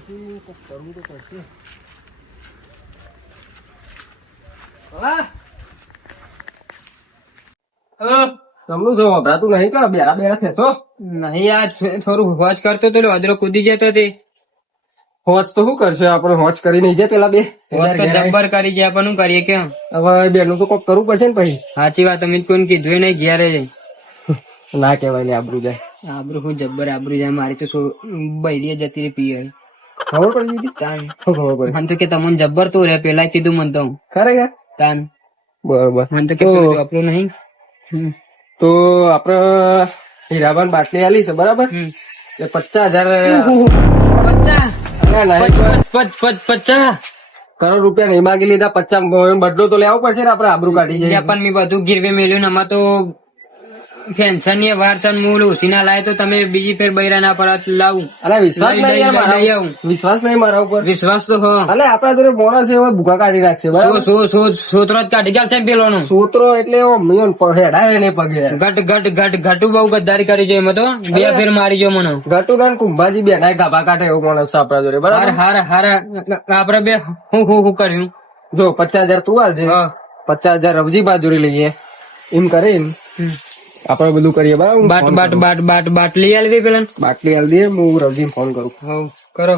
પછી કોક કરવું તો પડશે. તમનું જો વભરાતું નહીં કા બેરા બેરા છે તો નહીં આ થોડું હોજ કરતો તો અદરો કૂદી જતો તે હોચ તો શું કરશે આપણે હોચ કરી નહીં જાય પેલા બે હોજ તો જબ્બર કરી ગયા પણ શું કરીએ કેમ હવે બેનું તો કોક કરવું પડશે ને પછી સાચી વાત અમે કોઈ કીધું નહીં ઘેરે ના કહેવાય ને આબરૂ જાય આબરું હું જબ્બર આબરું જાય મારી તો બૈરી જતી રહી પિયર ખબર પડી દીધી તાન શું ખબર પડી મને તો કે તમને જબ્બર તો રે પેલા કીધું મને તો ખરેખર તાન બરોબર મને તો કે પેલું આપણું નહીં તો આપડે હીરાબાન બાટલી આલી છે બરાબર એ 50,000 કરોડ રૂપિયા નહીં માગી લીધા 50 બદલો તો લેવો પડશે ને આપડે આબરૂ કાઢી જાય પણ મેં બધું ગીરવે મેલ્યું ને આમાં તો પેન્શન ની વારસન મૂળ ઓછીના લાય તો તમે બીજી ફેર બૈરા ના પરત લાવું અરે વિશ્વાસ નહીં યાર મારા વિશ્વાસ નહીં મારા ઉપર વિશ્વાસ તો હો અલે આપડા જોડે મોણસ એવો ભૂકા કાઢી નાખશે બરાબર સોતરો જ કાઢી ગયા છે પેલો નું સૂત્રો એટલે એવો મિયન હેડાય ને પગે ઘટું બહુ ગદ્દારી કરી છે એમાં તો બે ફેર મારી ગયો મને ગટુદાન કુંભાજી બેઠા ગાભા કાઢે એવો માણસ છે આપડા જોડે બરાબર હાર આપડે બે હું કર્યું જો 50,000 તું આલજે 50,000 રવજી બાજુરી લઈએ એમ કરીને આપડે બધું કરીએ બરાબર બાટલી આલવી પેલા બાટલી આલી દઈએ હું રવજી ફોન કરું હવ કરો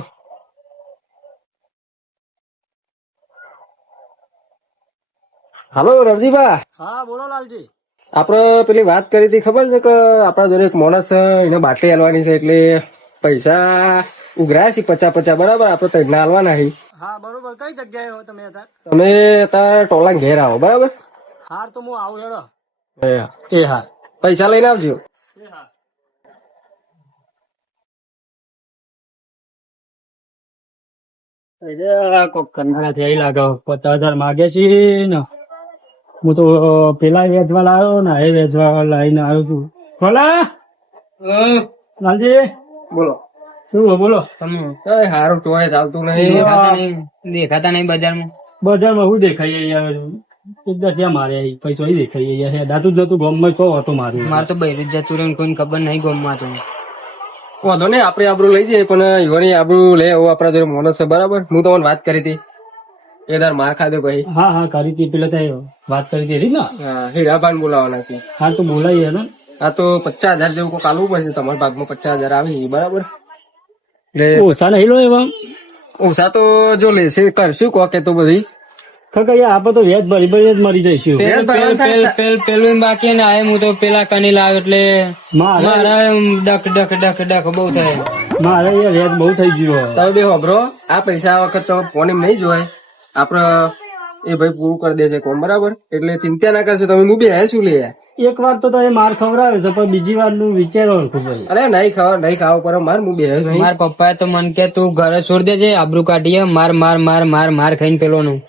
હાલો રવજીભા હા બોલો લાલજી આપડે પેલી વાત કરી હતી ખબર છે કે આપડા જોડે એક માણસ છે એને બાટલી હાલવાની છે એટલે પૈસા ઉઘરાયા છે 50 બરાબર આપડે તઈને હાલવાના છે હા બરોબર કઈ જગ્યાએ હો તમે અત્યારે તમે અત્યારે ટોલા ઘેર આવો બરાબર હાર તો હું આવું હેડો એ હા પૈસા લઈને આવજો કોક કરનારા થઈ લાગે 50,000 માગે છે ને હું તો પેલા વેચવા લાવ્યો ને એ વેચવા લઈને આવ્યો છું બોલા લાલજી બોલો શું બોલો તમે સારું તો ચાલતું નહીં દેખાતા નહીં બજારમાં શું દેખાય યાર એકદમ ત્યાં મારે પૈસો દેખાય યાર દાતું જતું ગામમાં છો હતો મારું મારે તો બૈરું જતું રહ્યું કોઈ ખબર નહીં ગામમાં તો વાંધો નહીં આપડે આબરું લઈ જઈએ પણ યુવાની આબરું લે એવો આપડા જોડે માણસ છે બરાબર હું તમને વાત કરી હતી એ તાર માર ખાધો ભાઈ હા કરી હતી પેલા ત્યાં વાત કરી હતી ને હીરાબાન બોલાવાના છે હા તો બોલાવીએ ને હા તો 50,000 જેવું કોઈ કાલવું પડશે તમારા ભાગમાં 50,000 આવી બરાબર એટલે ઓછા નહીં લો એવા ઓછા તો જો લેશે કરશું કો કે તો બધી આપડે તો વ્યાજ ભરી જ મરી જઈશું પેલું બાકી ને આય હું તો પેલા કની લાવ એટલે મારા ડક બહુ થાય મારે વ્યાજ બહુ થઈ ગયું તમે બે હોબરો આ પૈસા આ વખત તમે ફોન એમ નહીં જોવાય આપડે એ ભાઈ પૂરું કરી દે છે કોમ બરાબર એટલે ચિંતા ના કરશો તમે હું બે શું લે એક વાર તો તમે માર ખવડાવે છે પણ બીજી વાર નું વિચારવાનું ખબર અરે નહીં ખાવા પર માર હું બે મારા પપ્પા તો મને કે તું ઘરે છોડી દેજે આબરૂ કાઢીએ માર ખાઈને પેલો નું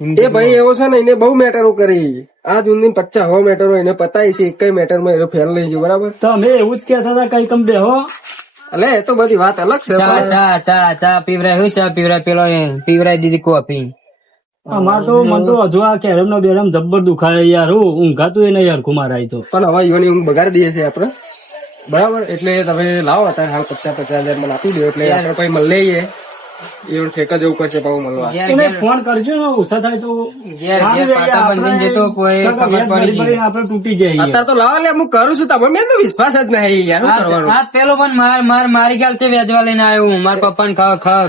એ ભાઈ એવો છે ને એને બહુ મેટરો કરી આ જૂની 50 મેટરો એને પતાવી છે એક મેટર માં એનો ફેલ નહીં છે બરાબર તમે એવું જ કેતા હતા કઈ તમે બેહો અલે એ તો બધી વાત અલગ છે ચા પીવરાય પેલો પીવરાય દીધી કોફી અમાર તો મન તો હજુ આ કેરમ નો બેરમ જબ્બર દુખાય યાર હું ઊંઘાતું એ નહીં યાર કુમારાય તો પણ હવે યુવાની ઊંઘ બગાડી દઈએ છે આપડે બરાબર એટલે તમે લાવો અત્યારે હાલ 50,000 મને આપી દો એટલે આપડે પછી મળી લઈએ એવું ઠેકા જવું પડશે પાછું મળવા ફોન કરજો ને ઓછા થાય તો આપડે તૂટી જાય અત્યારે તો લાવો એટલે હું કરું છું તમે મેં તો વિશ્વાસ જ નહીં યાર શું કરવાનું પેલો પણ મારી ખ્યાલ છે વેચવા લઈને આવ્યો મારા પપ્પા ને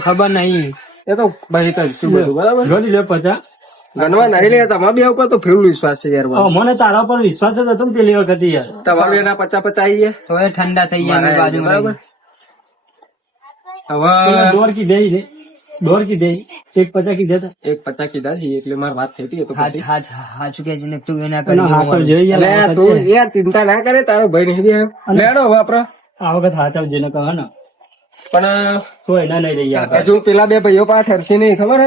ખબર નહીં એ તો ભાઈ તો શું બધું બરાબર ગણી લે 50 ગણવા નહીં લે તમારા બે ઉપર તો ફૂલ વિશ્વાસ છે યાર મને તારા પર વિશ્વાસ જ હતો ને પેલી વખત યાર તમારા બેના 50 આવી ગયા હવે ઠંડા થઈ ગયા બાજુ બરાબર હવે દોર કી દે એક 50 કીધા હતા એક 50 કીધા છે એટલે મારી વાત થઈ હતી હાચું કે છે તું એના કરી તું યાર ચિંતા ના કરે તારો ભાઈ નહીં લેડો હવે આપડે આ વખત હાચવજે ને કહે ને પણ તો એના નહીં રહી હજુ પેલા બે ભાઈઓ પાસે ઠરશે નહીં ખબર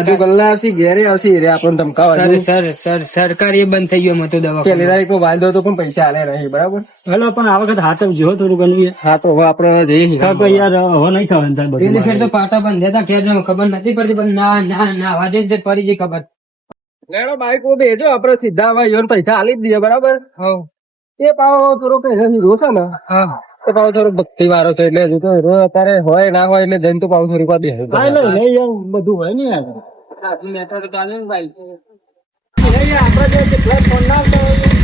હજુ ગલ્લા આવશે ઘેરે આવશે રે આપણને ધમકાવા સરકાર એ બંધ થઈ ગયો તો દવા પેલી તારીખ નો વાંધો તો પણ પૈસા હાલે નહીં બરાબર હેલો પણ આ વખત હાચવજો થોડું ઘણું હા તો હવે આપડે જઈએ યાર હવે નહીં થવાનું પેલી ફેર તો પાટા બંધ હતા ખેર ખબર નથી પડતી પણ ના વાજે જ પડી જઈ ખબર લેડો બાઈક બેજો આપડે સીધા હવે પૈસા હાલી જ દઈએ બરાબર એ પાવો થોડો પૈસા રોશે ને તો પાછો થોડો ભક્તિ વાળો છે એટલે હજુ તો રોજ અત્યારે હોય ના હોય એટલે જઈને તો પાછું થોડીક વાર બેસે હા એટલે લઈ જાવ બધું હોય ને યાર મેટર તો ચાલે ને ભાઈ આપડે જે જેટલા ફોન ના આવતા હોય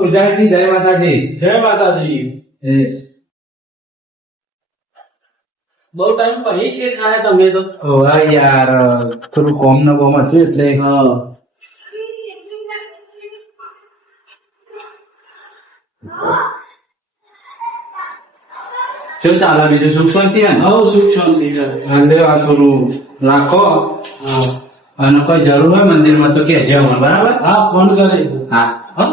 ગુજરાતી જય માતાજી. જય માતાજી બહુ ટાઈમ પછી છે થાય તમે તો હા યાર થોડું કોમ નો કોમ હતું એટલે શું ચાલે બીજું સુખ શાંતિ ને? સુખ શાંતિ છે એટલે આ થોડું રાખો અને કોઈ જરૂર હોય મંદિરમાં તો કે જે બરાબર. હા ફોન કરે હા હા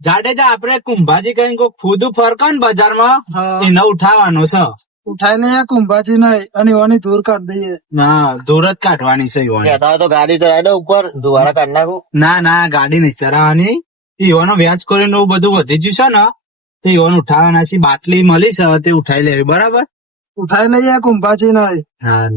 જાડેજા આપણે કુંભાજી કઈ કોઈ ખુદું ફરકો ને બજારમાં એને ઉઠાવવાનો છે. ઉઠાઈ ને કુંભાજી નહીં અને એવાની દૂર કાઢ દઈએ ના દૂર જ કાઢવાની છે ઈવોને. તો ગાડી ચલાવી દો ઉપર ધુવારા કાઢ નાખું. ના ના ગાડી નહીં ચલાવવાની. ઈવાનો વ્યાજ કરીને એવું બધું વધી ગયું છે ને તો ઈવોને ઉઠાવવાના છે. બાટલી મળી છે તે ઉઠાઈ લેવી બરાબર. ઉઠાઈ લઈએ કુંભાજી નહીં હા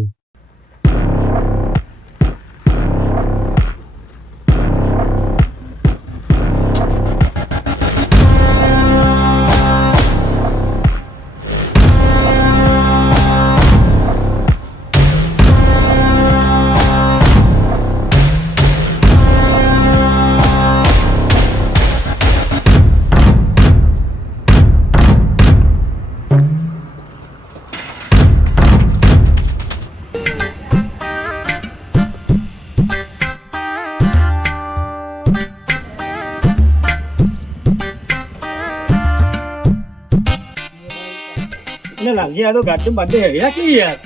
એટલે લાગી આ તો ગાડી બાંધે હેવી રાખી યાર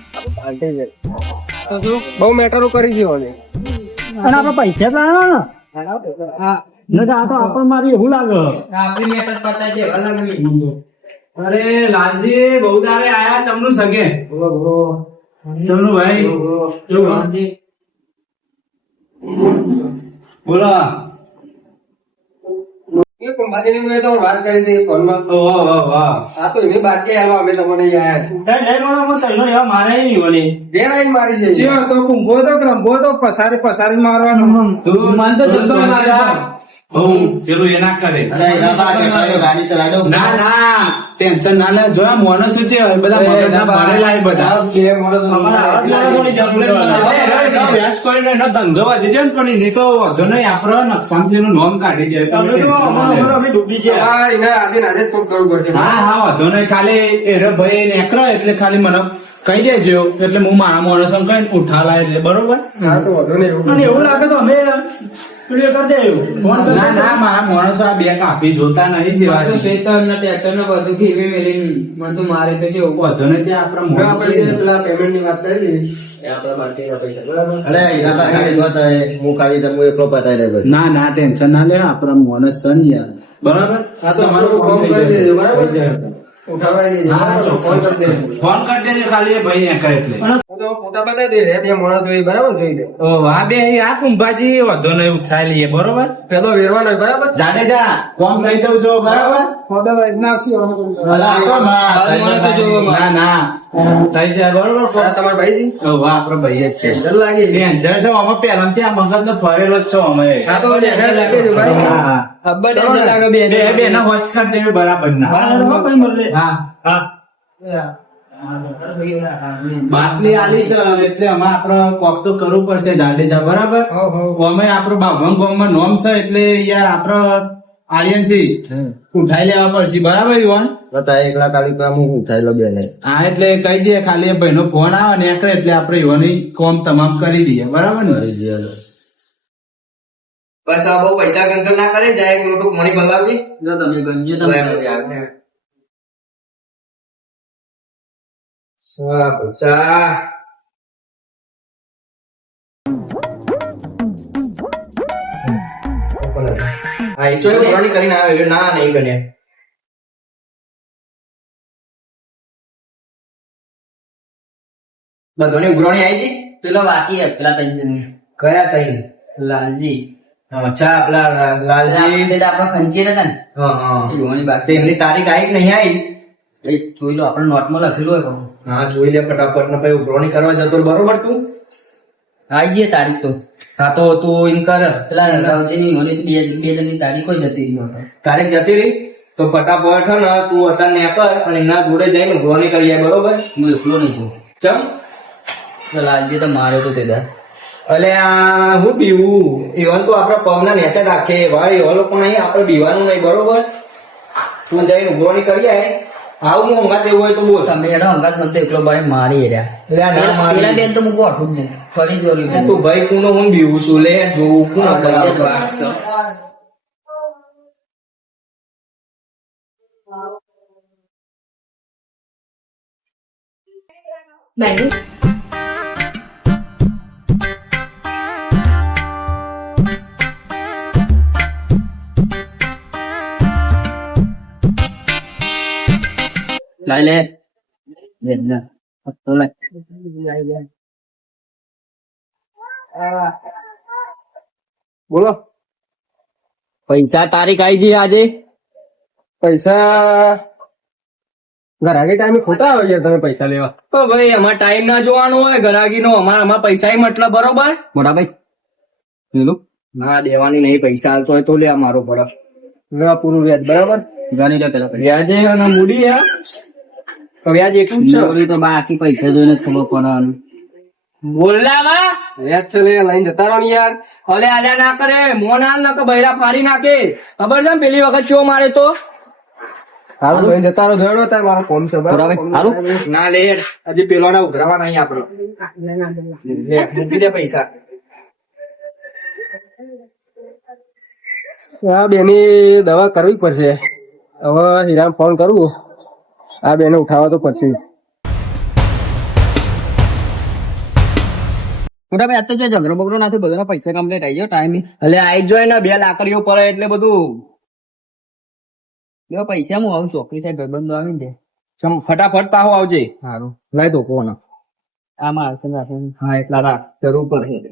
બહુ મેટરો કરી છે ઓને. અને આપડે પૈસા તો હા ન તો આ તો આપણને મારી એવું લાગે અરે લાલજી બહુ દાડે આયા ચમનું સગે ચમનું ભાઈ બોલો. એ કુંભાજીની મેં તો વાત કરી હતી ફોનમાં. હા તો એની બાટલી આલવા અમે તમને અહીંયા આવ્યા મારે નહીં બની છે. બે લાઈન મારી છે. તો કુંભો તો ક્રંભો તો પસારી મારવાનો પેલું એના કરે અરે હીરાબા, કહેતા ગાડી ચલાવી દો. ના ના ટેન્શન ના લે. જોયા મોનો શું છે બધા મગજના ભરેલા એ બધા બે માણસો વ્યાસ કરીને એનો ધંધો વધી જાય ને પણ એની તો વાંધો નહીં. આપડે નકશામજીનું નોમ કાઢી જાય. અમે ડૂબી છે હા, એના આજે ને આજે જ ફોન કરવું પડશે. હા હા વાંધો નહીં. ખાલી એરો ભાઈ નેકરો એટલે ખાલી મને કહી દેજો એટલે હું મારા માણસો કઈ ઉઠાલા એટલે બરોબર. હા તો વાંધો નહીં. અને એવું લાગે તો અમે પેલું કરી દે ના ના મારા માણસો આ બે કાપી જોતા નહીં જેવા છે. મારે તો કેવું વાંધો નહીં ત્યાં આપડા આપણે માણસો પેલા પેમેન્ટ ની વાત કરી હતી એ આપણા બાટલીના પૈસા બરાબર. અરે હીરાબા, ગાડી જોતા હોય, હું ખાલી હું એકલો પતાવી દે બધું. ના ના ટેન્શન ના લે. આપડા માણસ છે ને યાર બરાબર. હા તો અમારું કામ કરી દેજો બરાબર. ઉઠાવાઈ દેજો. હા ફોન કરી દેજો. ફોન કરી દેજો ખાલી એ ભાઈ ને કહે એટલે. હું તો ફોટા બતાવી દે રે બે માણસ જોઈ બરાબર જોઈ દે. ઓ આ બે આ કુંભાજી વાંધો નહીં ઉઠાઈ લઈએ બરોબર. પેલો વેરવાનો હોય બરાબર. જાડેજા કોમ લઈ દઉં છો બરાબર. ના ના થઈ જાય બરોબર. હા, તમારા ભાઈજી આપડે ભાઈ જ છે. ડર લાગી. ડેન્જર છે અમે પેલા ત્યાં મગજ નો ફરેલો જ છો અમે. હા તો ડર લાગે છે ભાઈ. હા હા બે ના વોચ કરી દેવી બરાબર ના. હા હા બાટલી આલી છે એટલે અમે આપડે કોક તો કરવું પડશે જાડેજા બરાબર અમે આપડે બાભણ ગામમાં નોમ છે એટલે યાર આપડે આર્યનસી ઉઠાઈ લેવા પડશે બરાબર યુવાન બતા એકલા તારીખ હું ઉઠાઈ લો બેન હા એટલે કહી દઈએ ખાલી એ ભાઈનો ફોન આવે ને એકરે એટલે આપડે યુવાની કોમ તમામ કરી દઈએ બરાબર ને બસ આ બહુ પૈસા ગંગલ ના કરે જાય એક મોટું મણી બદલાવજે જો તમે ગંજી તમે પૈસા હા એ તો એવું પુરાણી કરીને આવે એટલે ના નહીં ગણે બધાની ઉઘરાણી આવી ગઈ પેલો બાકી હે પેલા તઈ કયા કઈ લાલજી અચ્છા પેલા લાલજી તે આપણે ખંચી હતા ને હા હા જોવાની બાકી તેમની તારીખ આવી કે નહીં આવી એ જોઈ લો આપણે નોટમાં લખેલું હોય હા જોઈ લે ફટાફટ ને પછી ઉઘરાણી કરવા જતો રહે, બરોબર તું આવી ગઈ તારીખ તો હા તો તું એમ કર પેલા રાવજીની મને બે જણની તારીખો જતી રહી હતો તારીખ જતી રહી તો ફટાફટ હે ને તું અત્યારે ને કર અને એના જોડે જઈને ઉઘરાણી કરી આય, બરોબર હું એકલો નહીં છું ચમ લાલજી તો માર્યો તો તે દા અલે આ હું બીવું એવન તો આપડા પગના નેચે રાખે ભાઈ એવા લોકો નહીં આપડે બીવાનું નહીં, બરોબર તું જઈને ઉઘરાણી કરી આય. આવું હું અંગાત એવું હોય તો બોલ તમે એનો અંગાત મને તો એકલો ભાઈ મારી રહ્યા લે આ ના મારી. પેલા બેન તો હું ગોઠું જ નહીં ફરી જોયું તું ભાઈ કુનો હું બીવું છું લે જોવું કોણ લાઈ લે તો લે બોલો પૈસા તારીખ આવી ગઈ આજે પૈસા ઘરાકી ટાઈમે ખોટા આવે યાર તમે પૈસા લેવા તો ભાઈ અમાર ટાઈમ ના જોવાનો હોય ઘરાકી નો અમારા પૈસા મતલબ બરોબર મોટા ભાઈ લીધું ના દેવાની નહીં પૈસા હાલતો હોય તો લે મારો પડે લેવા પૂરું વ્યાજ બરાબર જાણી લો પેલા વ્યાજે અને મૂડી હે તો વ્યાજ એકલું જ છે ચોરી તો બાકી પૈસા જોઈને ખબર પડવાનું બોલલામાં વ્યાજ છે લે લઈને જતા રહો ને યાર અલે આલ્યા ના કરે મોન આલ ના કે બૈરા ફાડી નાખે ખબર છે ને પેલી વખત ચો મારે તો હારું લઈને જતા રહો જોડો તાર મારો ફોન છે બરાબર હારું ના લે હજી પેલો ના ઉઘરાવા નહીં આપડે લે મૂકી દે પૈસા આ બેની દવા કરવી પડશે હવે હીરા ફોન કરવું આ બેને ઉઠાવવા તો પછી મોટા ભાઈ આ તો ઝઘડો બગડો ના થાય બધાના પૈસા કમ્પ્લીટ આવી ગયો ટાઈમ એટલે આઈ જોય ને 2 લાકડીઓ પડે એટલે બધું જો પૈસા હું આવું ચોકડી સાહેબ ભાઈબંધો આવી ને ફટાફટ પાહો આવજે સારું લાઈ દો કોણ આમાં આવશે ને રાખે હા એટલા રાખ જરૂર પડે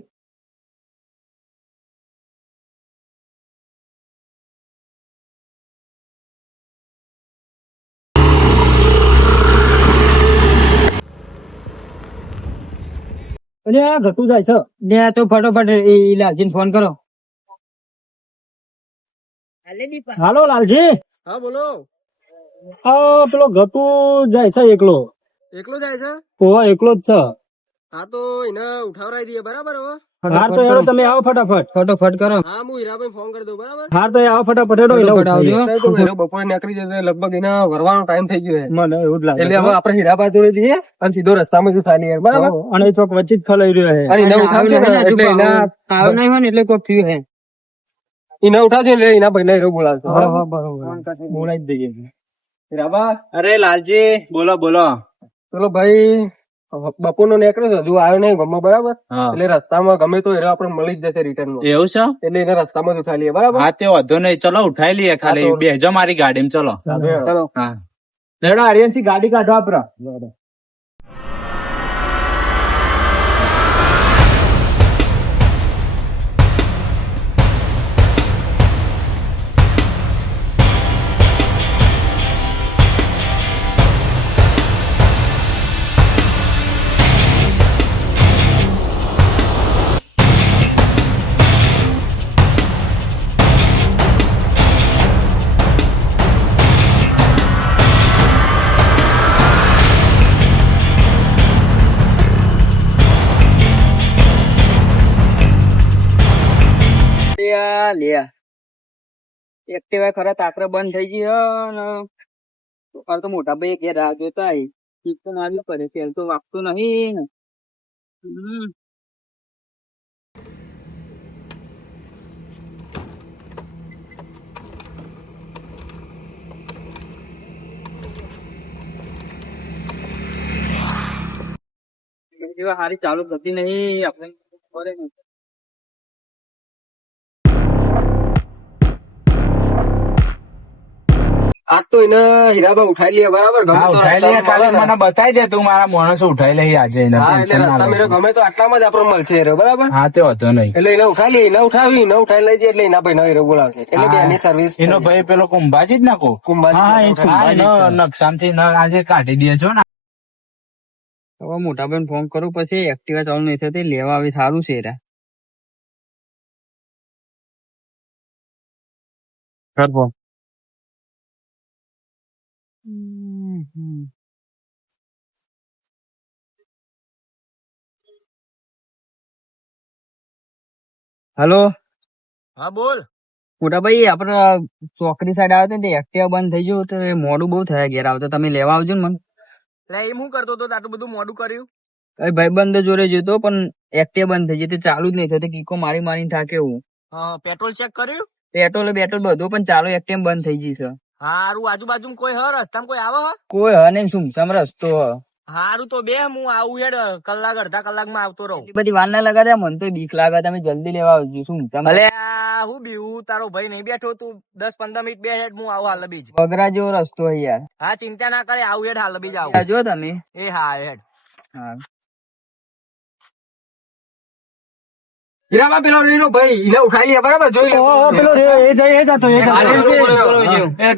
અને આ ઘટું જાય છે ને તો ફટોફટ એ લાલજીને ફોન કરો હાલો લાલજી હા બોલો આ પેલો ઘટુ જાય છે એકલો જાય છે ઓવા એકલો જ છે હા તો એને ઉઠાવરાઈ દઈએ બરાબર હવે હાર તો હેડો તમે આવો ફટાફટ કરો હા હું હીરાભાઈ ફોન કરી દઉં બરાબર હાર તો આવો ફટાફટ હેડો હીરો બપોરે નીકળી જશે લગભગ એના વરવાનો ટાઈમ થઈ ગયો છે મને એવું જ લાગે એટલે હવે આપણે હીરાભાઈ જોડે જઈએ અને સીધો રસ્તામાં જ થાય યાર બરાબર અને એ ચોક વચ્ચે જ ખલાઈ રહ્યો છે અને એને ઉઠાવશે ને એટલે એના આવ નહીં હોય ને એટલે કોક થયું હે એને ઉઠાવશે એટલે એના ભાઈને હીરો બોલાવશે હા બરોબર બોલાવી જ દઈએ હીરાબા અરે લાલજી બોલો બોલો ચલો ભાઈ બપોર નો નીકળ્યો હજુ આવ્યો નહીં ગમમાં બરાબર એટલે રસ્તામાં ગમે તો હીરો આપણે મળી જ જશે રિટર્ન માં એવું છે એટલે એને રસ્તામાં જ ઉઠાવી લઈએ બરાબર હા તે વાંધો નહીં ચલો ઉઠાઈ લઈએ ખાલી બેજો મારી ગાડીમાં ચલો ચલો હા લેડો આર્યનથી ગાડી કાઢો આપડે લે એક્ટિવા ખરા તાકરે બંધ થઈ ગઈ ને તો મોટા ભાઈ ઘેર રાહ જોતા તો આવી પડે સેલ તો વાગતું નહીં ને હારી ચાલુ થતી નહીં આપણે કરે ને આજ તો એને હીરાબા ઉઠાઈ લે બરાબર ગમે હા તો ઉઠાઈ લે રસ્તામાં ખાલી મળે ને. મને બતાવી દે તું મારા માણસો ઉઠાઈ લે આજે એને હા એટલે ટેન્શન ના રસ્તા મેળો લેવું. ગમે તો આટલામાં જ આપણો મળશે હીરો બરાબર હા તે વાંધો નહીં એટલે એને ઉઠાઈ લે એને ઉઠાવી ન ઉઠાઈ લઈ જાય એટલે એના ભાઈ નો હીરો બોલાવશે એટલે હા. બેની સર્વિસ એનો ભાઈ પેલો કુંભાજી જ નાખો કુંભાજી. હા એ જ કુંભાજી કુંભાજી નકશામ થી આજે કાઢી દે છો ને હવે મોટા ભાઈ ફોન કરું પછી એક્ટિવા ચાલુ નહીં થતી લેવા આવી સારું છે રા કર ફોન હેલો હા બોલ. મોટા ભાઈ આપડે ચોકડી સાઈડ આવે ને એક્ટિવા બંધ થઈ ગયું તો એ મોડું બહુ થયા ઘેર આવતો તમે લેવા આવજો ને મને એટલે એમ હું કરતો હતો આટલું બધું મોડું કર્યું કઈ ભાઈબંધ જોડે જતો પણ એક્ટિવા બંધ થઈ ગઈ તે ચાલુ જ નહીં થતી કીકો મારી મારીને થાકે હું પેટ્રોલ ચેક કર્યું પેટ્રોલ બેટ્રોલ બધું પણ ચાલુ એક્ટિવા બંધ થઈ ગઈ છે હારું આજુબાજુ કોઈ હ રસ્તામાં કોઈ આવે હ કોઈ હ નહીં સુમસામ રસ્તો હ હારું તો બે હું આવું હેડ કલાક અડધા કલાકમાં આવતો રહું એટલી બધી વાર ના લગાડ્યા મને તો બીક લાગે તમે જલ્દી લેવા આવજો શું ભલે આ હું બીવું તારો ભાઈ નહીં બેઠો તું 10-15 મિનિટ બે હેડ હું આવું હાલ બીજ વગરા જેવો રસ્તો હોય યાર હા ચિંતા ના કરે આવું હેડ હાલ બીજ આવું જો તમે એ હા હેડ હા હીરાબા પેલો એનો ભાઈ એને ઉઠાઈ લે બરાબર જોઈ લે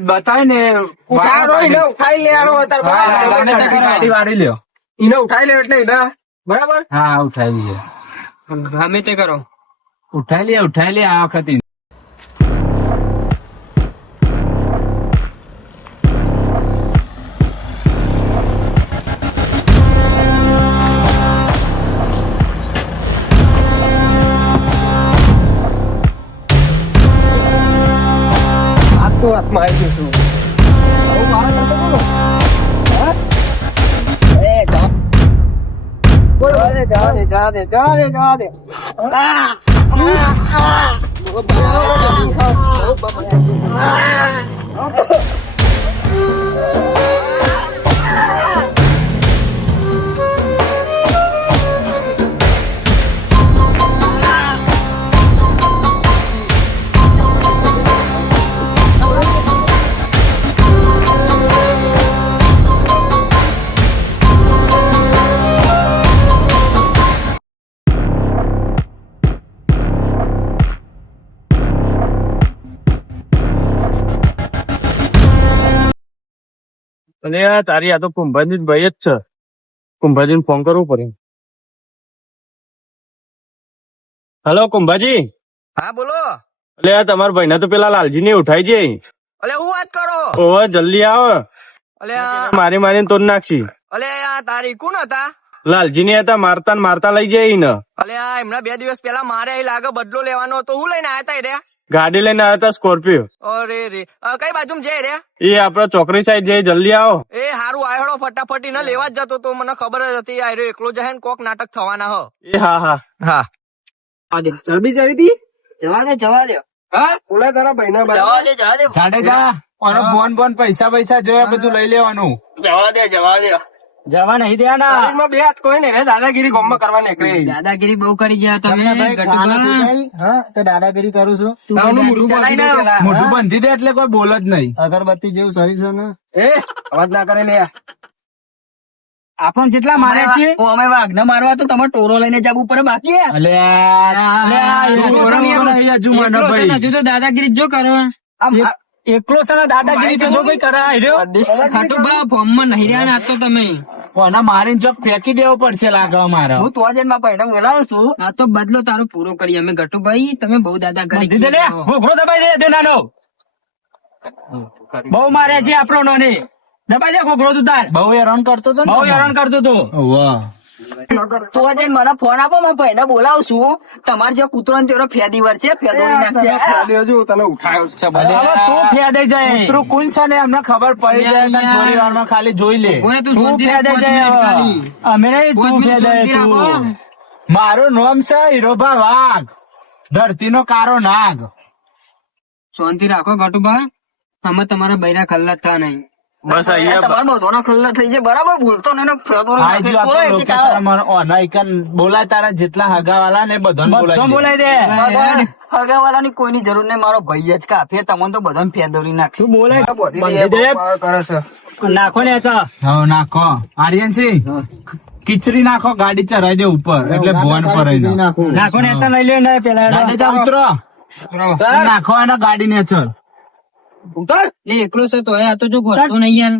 બતાય ને ઉઠાડો એને ઉઠાઈ લે આનો અત્યારે બરાબર. ગાડી વાળી લ્યો એને ઉઠાઈ લે એટલે એને બરાબર હા ઉઠાઈ લે ગમે તે કરો ઉઠાઈ લે આ વખતે હાથ તો હાથમાં આવી જશું આવું મારા કરતો બોલો જવા દે અને તારી આ તો કુંભાજી ભાઈ જ છે કુંભાજી ફોન કરવું પડે હેલો કુંભાજી હા બોલો એટલે આ તમારા ભાઈ તો પેલા લાલજી ને ઉઠાઈ જાય અલે હું વાત કરો ઓહો જલ્દી આવો અલે મારીને તોડ નાખશી અલે આ તારી કોણ હતા લાલજી ને હતા મારતા ને મારતા લઈ જાય ને અલે આ એમના 2 દિવસ પહેલા મારે અહીં લાગે બદલો લેવાનો હતો હું લઈને આયા તા રે ગાડી લઈને આવ્યા હતા સ્કોર્પિયો અરે રે કઈ બાજુમાં જઈ રે એ આપડે ચોકડી સાઈડ જઈ જલ્દી આવો એ હારું આયડો ફટાફટી ના લેવા જ જતો તો મને ખબર જ હતી આયરો એકલો જાય ને કોક નાટક થવાના હ એ હા હા હા ચરબી ચડી હતી જવા દે હા ઓલા તારા ભાઈ ના જવા દે જાડેજા ઓનો ફોન પૈસા જોયા બધું લઈ લેવાનું જવા દે જવા નહીં દેવાના શરીરમાં બે હાથ કોઈ નહીં રે દાદાગીરી ગોમમાં કરવા નીકળી દાદાગીરી બહુ કરી ગયા તમે દાદાગીરી કરું છું તાવનું મોઢું બાંધી દે પેલા. મોઢું બંધી દે એટલે કોઈ બોલ જ નહીં અગરબત્તી જેવું શરીર છે ને એ અવાજ ના કરે લે આપણ જેટલા મારે છે અમે વાઘ ના મારવા તો તમારે ટોરો લઈને જવું પડે બાકી હજુ મને ભાઈ હજુ તો દાદાગીરી જો કરો એકલો છે ને દાદાગીરી તો જો કોઈ કરાય ખાટુ બા ફોર્મ માં નહીં રહ્યા ને આ તો તમે કોના મારીને ચોક ફેંકી દેવો પડશે લાગે મારે હું તો આજે માં પૈડા બોલાવું છું આ તો બદલો તારો પૂરો કરી અમે ગટુભાઈ તમે બહુ દાદાગીરી બંધી દે લે ઘોઘરો દબાઈ દે નાનો બહુ મારે છે આપણો નોને દબાઈ દે ઘોઘરો તું તાર બહુ હેરાન કરતો હતો બહુ હેરાન કરતો તો વાહ તો જઈને મને ફોન આપો, મેં ભાઈને બોલાવું છું. તમારે જે કૂતરો ને તેરો ફેદી વર છે, ફેદોડી નાખશે. તને ઉઠાયો છે હવે તું ફેદે જાય કૂતરું કોણ છે ને અમને ખબર પડી જાય તને થોડી વારમાં ખાલી જોઈ લે તું ફેદે જાય અમે નહીં, તું ફેદે તું. મારું નામ છે હીરોભા વાઘ, ધરતીનો કારો નાગ. શાંતિ રાખો ગટુભા, અમે તમારા બૈરા ખલ્લાત થા નહીં. બસ અહીંયા તમારે બધોનો ખલ્લા થઈ જાય, બરાબર? બોલતો ને એને ફેદોડી આજ નાખે. બોલો આપણે એક એક આવો. બોલાય તારા જેટલા હગાવાલા ને બધાને બધો બોલાય દે. બોલાય દે. હગાવાલાની કોઈની જરૂર નહીં, મારો ભાઈ જ કાફે. તમને તો બધાને ફેદોડી નાખશે. તું બોલાય બધી બંધી દે. કરે છે નાખો ને ચા. હવે નાખો આર્યનસિંહ, ખીચડી નાખો, ગાડી ચરાઈ દે ઉપર એટલે ભવન પર નાખો ને ચા લઈ લે ને પેલા ઉતરો નાખો એનો ગાડી ને ચલ. ઉતાર એ એકલો છે તો આ તો જો ઘરતો નહીં યાર.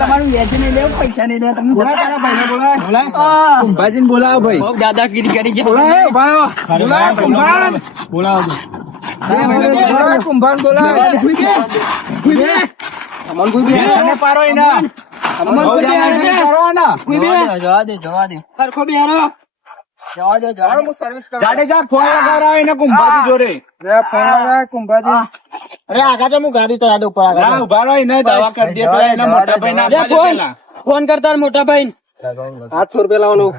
તમારું વેચી નહીં લેવું, પૈસા નહીં લેવા. તમે કુંભાજીને બોલાવો ભાઈ. બહુ દાદાગીરી કરી છે. કુંભાર બોલાય બેસને પારો એના. જવા દે, જવા દે. સરખો બેહારો. જવા દે, જવા દે. જાડેજા ફોન લગાવરાવો એને કુંભાજી જોડે. અરે આગા તો હું ગાડી તો યાદ ઉપર આગળ ના, ઉભા રહો, એને દવા કરી દે પેલા એના મોટા ભાઈ ના આપવા દે પેલા. ફોન કરતા મોટા ભાઈ. 800 રૂપિયા લાવવાનું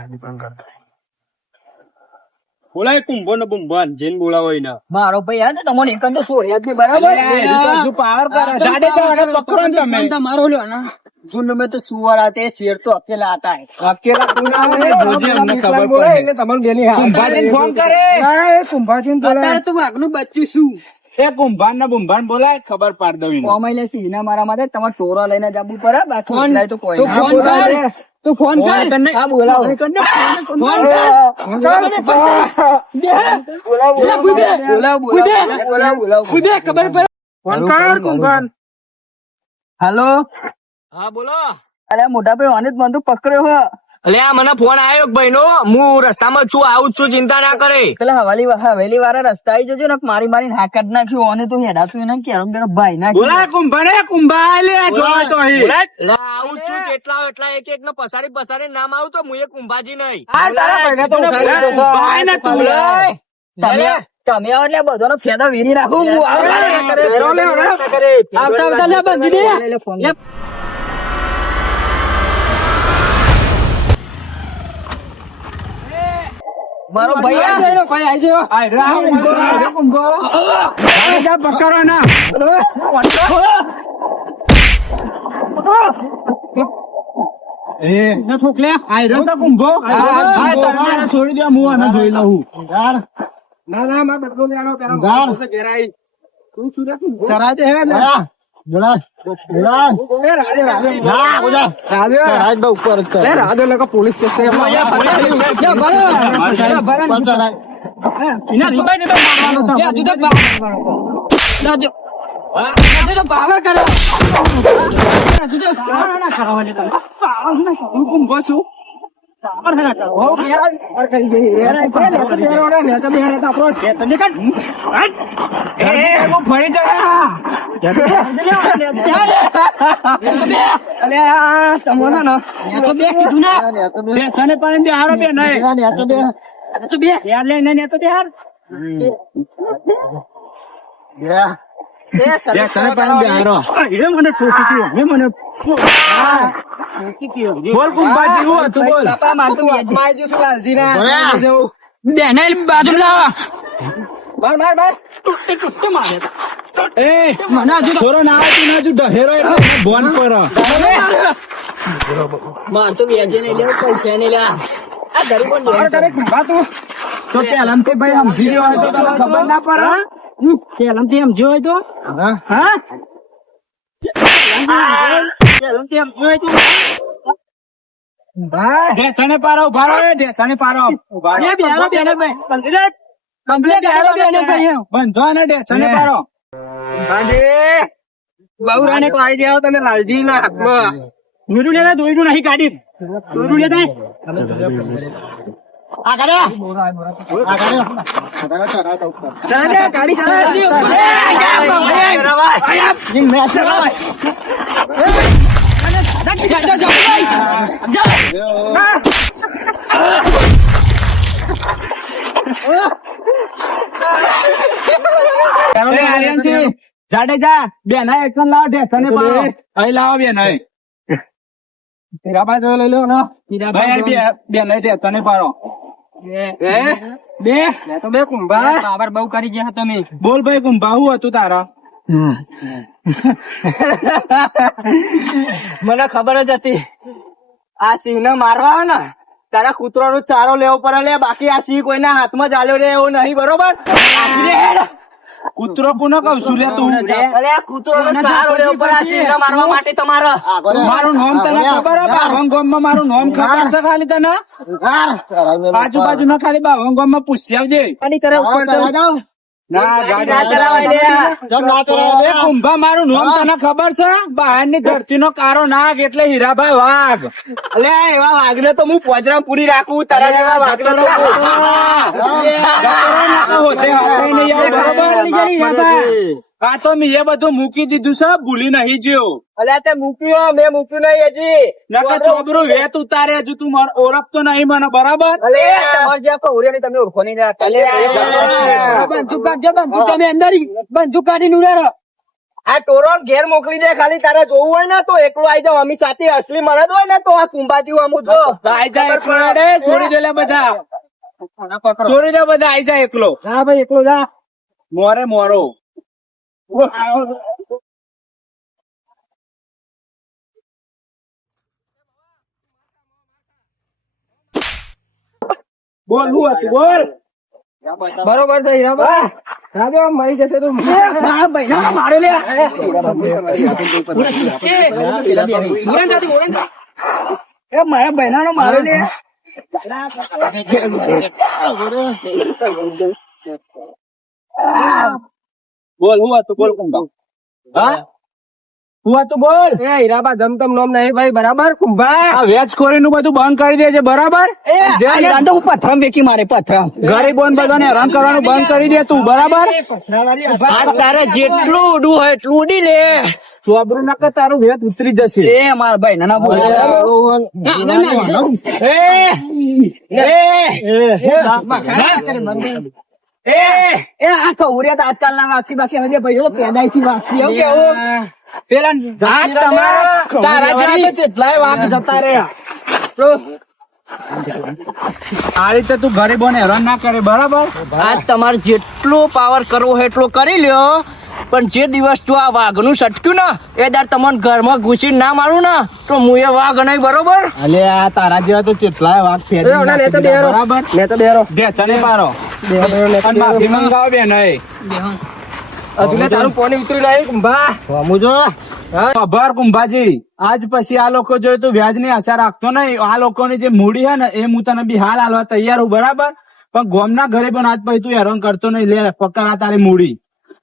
બોલાય કુંભો ને બુંભાન જેને બોલાવો એના. મારો ભાઈ આ તમને એક તો શું યાદ નહીં, બરાબર? હજુ પાવર કરે. જાડેજા આગળ પકડો ને તમે. તમારો લ્યો ના. झुंड में तो सुअर आते हैं, शेर तो अकेला आता है. અકેલા તું ના આવે, જોજે અમને ખબર પડે. એટલે તમારે બેની કુંભાજીને ફોન કરે. અત્યારે તો વાઘનું બચ્ચું શું? એ કુંભાર ને બુંભાર બોલાય, ખબર પાડ દઉં એને. કોમાઈ સિંહના મારા માટે તમારે ટોરા લઈને જવું પડે, બાકી એકલાય તો કોઈ ના. ફોન કર. તું ફોન કર. હા, બોલાવો. ફોન કર. બોલાવો. ખબર પડે. ફોન કર કુંભાર. હાલો. હા બોલો. અરે મોટા ભાઈ વાને જ બંદૂક પકડ્યો હો. અલે આ મને ફોન આવ્યો ભાઈ નો, હું રસ્તામાં છું, આવું જ છું, ચિંતા ના કરે. પેલા હવેલી વાળા રસ્તા આવી જજો ને, મારી મારી હાકર નાખ્યું ઓને તો હેડાતું એને કે ભાઈ નાખ્યું. બોલાય કુંભાર, એ કુંભાર લે જોવા તો અહીં. લે, આવું જ છું, જેટલા એટલા એક એક ને પસારી નામ આવું તો હું એ કુંભાજી નહીં. આ તારા ભાઈને તો ઉઠાવી લીધો છે. કુંભાર ને તું લે. તમે આવો એટલે બધોનો ફેદો વીરી નાખું. હું આવું. આવતા લે બંધી દે. લે. મારો ભાઈ આ ગયો, ભાઈ આવી ગયો. આ રામ કુંભો. જાડેજા પકડો ના. એ ઠોકલે આ રસા કુંભો. આ તમે છોડી દે, હું આને જોઈ લઉં. ના ના મારે બધું લેવાનો પેલા ઘેરાઈ તું શું રે તું ચરા દે હે ને જોડા જોડા ના ઉજા રાજ બા ઉપર જ લે રાધો લગા પોલીસ સ્ટેશન એના રીબાઈ ને તો મારવાનો છે. પાવર કરો. કુંભો છું. ફરી જાય. બેસને પાણી દે હારો બે નહીં. બેસને પાણી દે હારો. બોલ કુંભાજી હું હતું બોલ. બેને બાજુ લાવા. એ થોડો ના આવે તું ના જુ હેરો એટલે બોન પર માર તો વ્યાજે નહીં લેવું, પૈસા નહીં લેવા. આ ગરીબો તો પેલા ભાઈ સમજી ગયો હોય તો તને ખબર ના પડે. પેલાથી એમ જોયો તો હા ઢેચણે પારો ઉભા રહો. ઢેચણે પારો ઉભા રહો. બંધો અને ઢેચણે પારો. બહુરાને તો આવી જાવ તમે લાલજી ના હાથમાં. દોયડું લેતા દોયડું નહીં કાઢી દોયડું લેતા આ કરે આ કરે ચાલે, ગાડી ચાલે. જાડેજા બેન એકન લાવો ઢેસને પાડો અહીં લાવો બેન અહીં હીરાબા જોઈ લઈ લો ને. ભાઈ બેન ઢેસને પાડો બે મેં તો બે કુંભા પાવર બહુ કરી ગયા તમે. બોલ ભાઈ કુંભા શું હતું તારા મને ખબર જ હતી આ સિંહ ને મારવા હોય ને તારા કૂતરો નો ચારો લેવો પડે લે, બાકી આ સિંહ કોઈના હાથમાં ચાલ્યો રે એવું નહીં, બરોબર? કૂતરો કોને કહું છું લે તું અરે આ કૂતરો નો ચારો લેવો પડે આ સિંહ ને મારવા માટે તમારે. મારું નામ તને ખબર હે બાવન ગામમાં મારું નામ ખબર છે ખાલી તને આજુબાજુ ના ખાલી બાવન ગામમાં પૂછી આવજે આની તરફ ઉપર જાઓ. ના ના ચલાવાય લે. એ કુંભા મારું નામ તને ખબર છે બહાર ની ધરતી નો કારો નાગ એટલે હીરાભાઈ વાઘ અલે એવા વાઘને તો હું પોજરા પૂરી રાખું, તારા જેવા વાઘને તો આ તો મેં એ બધું મૂકી દીધું છે ભૂલી નહીં જ્યો અલ્યા તે મૂક્યું, મેં મૂક્યું નહીં હજી. નકર ચોબરું વેત ઉતારે હજુ તું ઓળખતો નહીં મને બરાબર અલે તમારે જ્યાં કોઈ ઉરે નહીં, તમે ઓળખો નહીં. બંદૂક કાઢજો, બંદૂક તમે અંદર બંદૂક કાઢીને ઉડાડો. આ ટોરો ઘેર મોકલી દે, ખાલી તારે જોવું હોય ને તો એકલો આવી જાવ. અમી સાથે અસલી મરદ હોય ને તો આ કુંભાજી અમુક જો આઈ જાય એકલો રે છોડી દેલા બધા છોડી દે બધા આઈ જાય એકલો હા ભાઈ એકલો જા. મોરે મોરો બોલ હું હતું બોલ બરોબર છે હીરાબા. રાજો મરી જશે તો મારા બહેના મારે લે. એ મારા બહેના નો મારે લે. બોલ હું હતું બોલ કુંભા હા હું હતું બોલ એ હીરાબા જમતમ નોમ નહીં ભાઈ, બરાબર? કુંભા આ વેચ ખોરી નું બધું બંધ કરી દેજે બરાબર પથરમ વેકી મારે પથરમ. ગરીબોને બધાને હેરાન કરવાનું બંધ કરી દે તું બરાબર આ તારે જેટલું ઉડવું હોય એટલું ઉડી લે. ચોબરું નકર તારું વેચ ઉતરી જશે એ મારા ભાઈ નાના બોલ. આ કૌરિયા તો આજકાલના વાક્ષી બાકી હવે ભાઈઓ તો પેદાઈથી વાક્ષી એવું કેવું પેલા તારા જેવા તો કેટલાય વાઘ જતા રહ્યા. આ રીતે તું ગરીબોને હેરાન ના કરે બરાબર આજ તમારે જેટલો પાવર કરવો હોય એટલો કરી લ્યો, પણ જે દિવસ તું આ વાઘનું સટક્યું ને એ દર તમને ઘરમાં ઘૂસી ના મારું ને તો હું એ વાઘ નહીં, બરોબર? અલે આ તારા જેવા તો કેટલાય વાઘ ફેરી બરાબર ઢેચને મારો અને માફી મંગાવો બેન અધુલે તારું પોણી ઉતરી નહીં કુંભા. ખબર કુંભાજી આજ પછી આ લોકો જોઈ તું વ્યાજ ની આશા રાખતો નહીં. આ લોકોની જે મૂડી હે ને એ હું તને બી હાલ હાલવા તૈયાર હું બરાબર, પણ ગોમના ઘરે પણ આજ પછી તું હેરાન કરતો નહીં. લે પકડ આ તારી મૂડી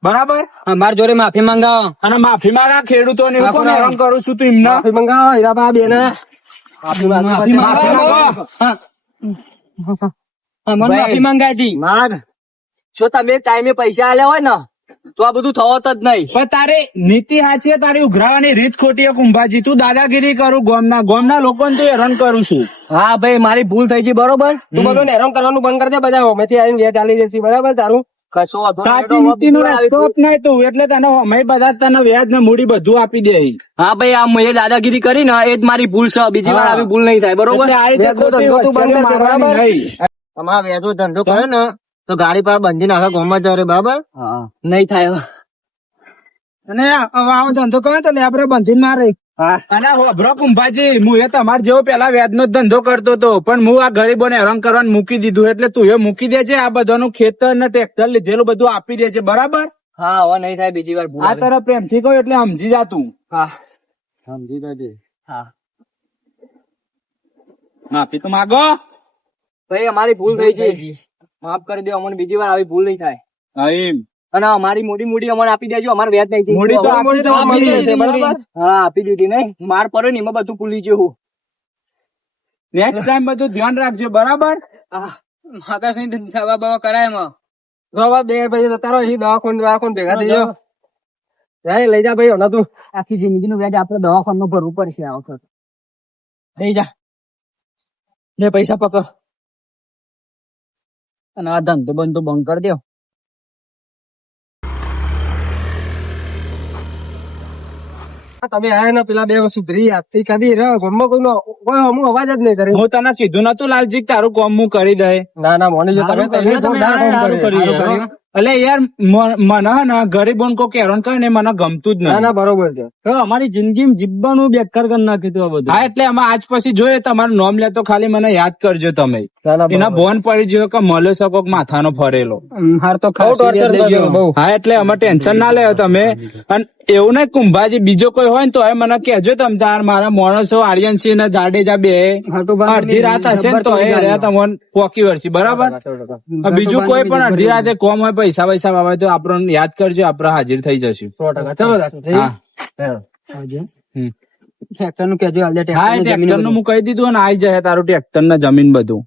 બરાબર. અમાર જોડે માફી મંગાવો. અને માફી માંગા ખેડૂતો ને હું કોને હેરાન કરું છું તું એમને માફી મંગાવો હીરાબા બેન. માફી માંગો. માફી મંગાવી જો તમે ટાઈમે પૈસા આલ્યા હોય ને તો આ બધું થવત જ નહીં. પણ તારી નીતિ સાચી છે, તારી ઉઘરાવાની રીત ખોટી છે કુંભાજી. તું દાદાગીરી કરું ગોમના લોકોને તું હેરાન કરું છું. હા ભાઈ મારી ભૂલ થઈ છે, બરોબર? તું બધું હેરાન કરવાનું બંધ કરી દે, બધા હોમેથી આવીને વ્યાજ આલી જશે, બરાબર? તારું કશો સાચી નીતિ નો રસ્તો અપનાય તું એટલે તને અમે બધા તને વ્યાજ ને મૂડી બધું આપી દે. હા ભાઈ આ મેં દાદાગીરી કરી ને એ જ મારી ભૂલ છે, બીજી વાર આવી ભૂલ નહીં થાય, બરોબર? એટલે આ રીતે ખોટી વસ્તુઓ મારવાની નહીં. તમારા વેચો ધંધો કરે ને તો ગાડી પર બંધી નાખે ગોમાં જરે બરાબર. નહીં થાય. અને આવો ધંધો કરે તો આપડે બંધીને મારે. અને હોભળો કુંભાજી, હું એ તમારે જેવો પેલા વ્યાજ નો ધંધો કરતો હતો, પણ હું આ ગરીબોને હેરાન કરવાનું મૂકી દીધું. એટલે તું એ મૂકી દેજે. આ બધાનું ખેતર ને ટ્રેક્ટર લીધેલું બધું આપી દેજે, બરાબર? હા હવે નહીં થાય બીજી વાર ભૂલ. આ તરફ પ્રેમથી કહું એટલે સમજી જા તું. હા સમજી જજે. હા માફી તો માગો ભાઈ અમારી ભૂલ થઈ છે, માફ કરી દો અમને, બીજી વાર આવી ભૂલ નહીં થાય. હા એમ અને અમારી મૂડી અમને આપી દેજો, અમારે વ્યાજ નહીં જોઈએ. મૂડી તો આપી તો આપી મળી દીધી, જશે, બરાબર? હા આપી દીધી નહીં, માર પડ્યો ને એમાં બધું ભૂલી ગયો. નેક્સ્ટ ટાઈમ બધું ધ્યાન રાખજો, બરાબર? દવા બવા કરાય એમાં. હવે બે ભાઈ જતા રહો, અહીં દવાખાને ભેગા થઈ જાઓ. જાય લઈ જા ભાઈ, હમણાં તું આખી જિંદગી નું વ્યાજ આપડે દવાખાનું ભરવું પડશે આ વખત. લઈ જા, લે પૈસા પકડ. અને આ ધંધો બંધ બંધ કરી દો. તમે આયા ને પેલા બે સુધરી આજથી કાઢી રહ્યો, ઘરમાં કોઈ અમુક અવાજ જ નહીં કરે. હું તને કીધું નતું લાલજી કે તારું કામ હું કરી દે. ના ના મોની જો તમે સારું કર્યું. એટલે યાર મને હે ને ગરીબોને કોક હેરાન કરે ને મને ગમતું જ ના નહીં. ના બરોબર છે. તો અમારી જિંદગી જીવવાનું બેકાર કરી નાખ્યું તું આ બધું. હા એટલે આમાં આજ પછી જોઈએ તમારું નામ લે તો ખાલી મને યાદ કરજો તમે. ના ના એના બોન પડી ગયો કે મળ્યો છો કોક માથાનો ફરેલો. હાર તો બહુ ટોર્ચર કર્યું, બહુ. હા એટલે અમે ટેન્શન ના લેવો તમે. અને એવું નહીં કુંભાજી બીજો કોઈ હોય ને તો મને કહેજો તમ તાર મારા માણસો આર્યનસિંહ ને જાડેજા બે અડધી રાત હશે ને તો તમને પોકી વળશે, બરાબર? હવે બીજું કોઈ પણ અડધી રાતે કોમ હોય પૈસા પૈસા બાબત તો આપણને યાદ કરજો, આપણે હાજર થઈ જશું. 100%. ચલો રાખો. હા ટ્રેક્ટર નું કેજો હા ટ્રેક્ટર નું હું કહી દીધું ને આવી જાય તારું ટ્રેક્ટર ને જમીન બધું.